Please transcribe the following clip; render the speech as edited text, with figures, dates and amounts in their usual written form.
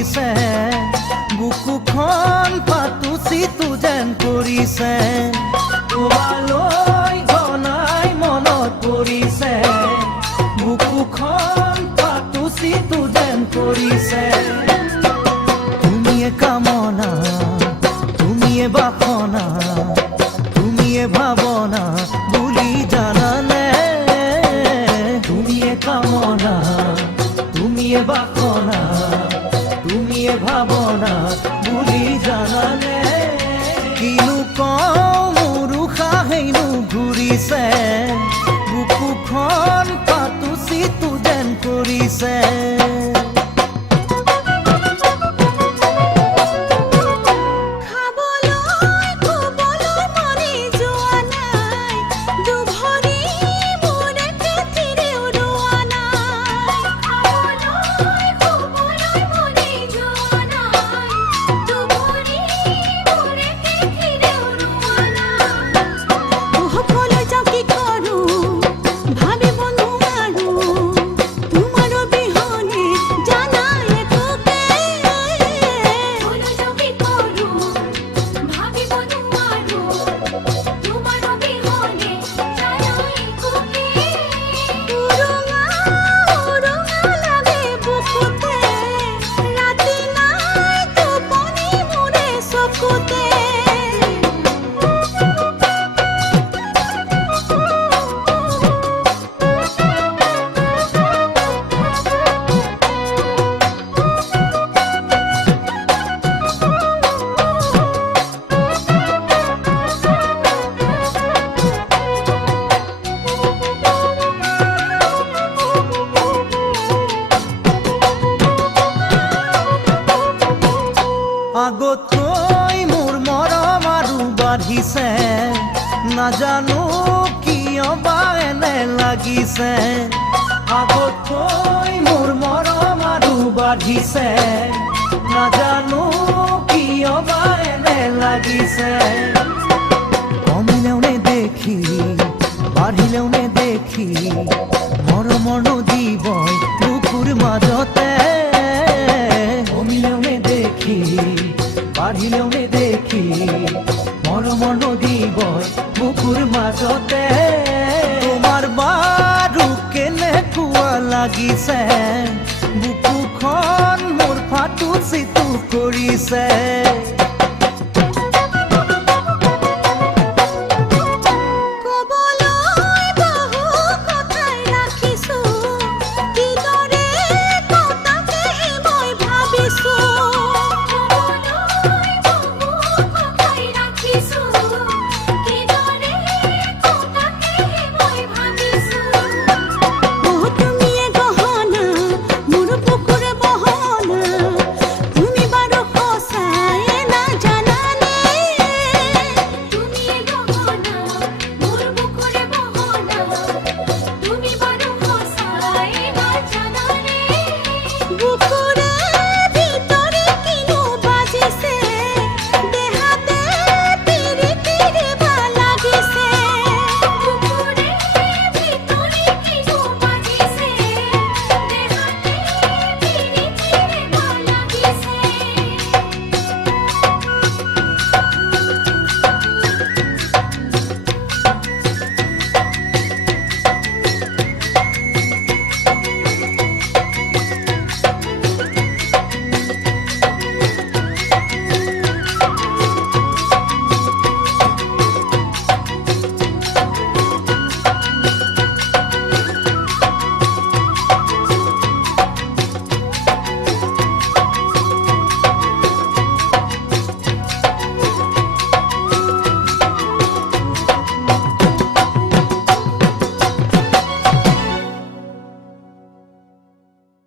ধৰিছে বুকুখন পাতুচি তু যেন কৰিছে তোমালৈ ঘনাই মনত পৰিছে বুকুখন পাতুচি তু যেন কৰিছে তুমিয়ে কামনা তুমিয়ে বাসনা তুমিয়ে ভাৱনা বুলি জানানে তুমিয়ে কামনা তুমিয়ে বাসনা তুমিয়ে ভাৱনা বুলি জানানে কিনো কওঁ মোৰ উশাহেইনো ঘূৰিছে বুকুখন পাতুচি তু যেন কৰিছে আগতকৈ মোৰ মৰম আৰু বাঢ়িছে নাজানো কিয় বা এনে লাগিছে আগতকৈ মোৰ মৰম আৰু বাঢ়িছে নাজানো কিয় বা এনে লাগিছে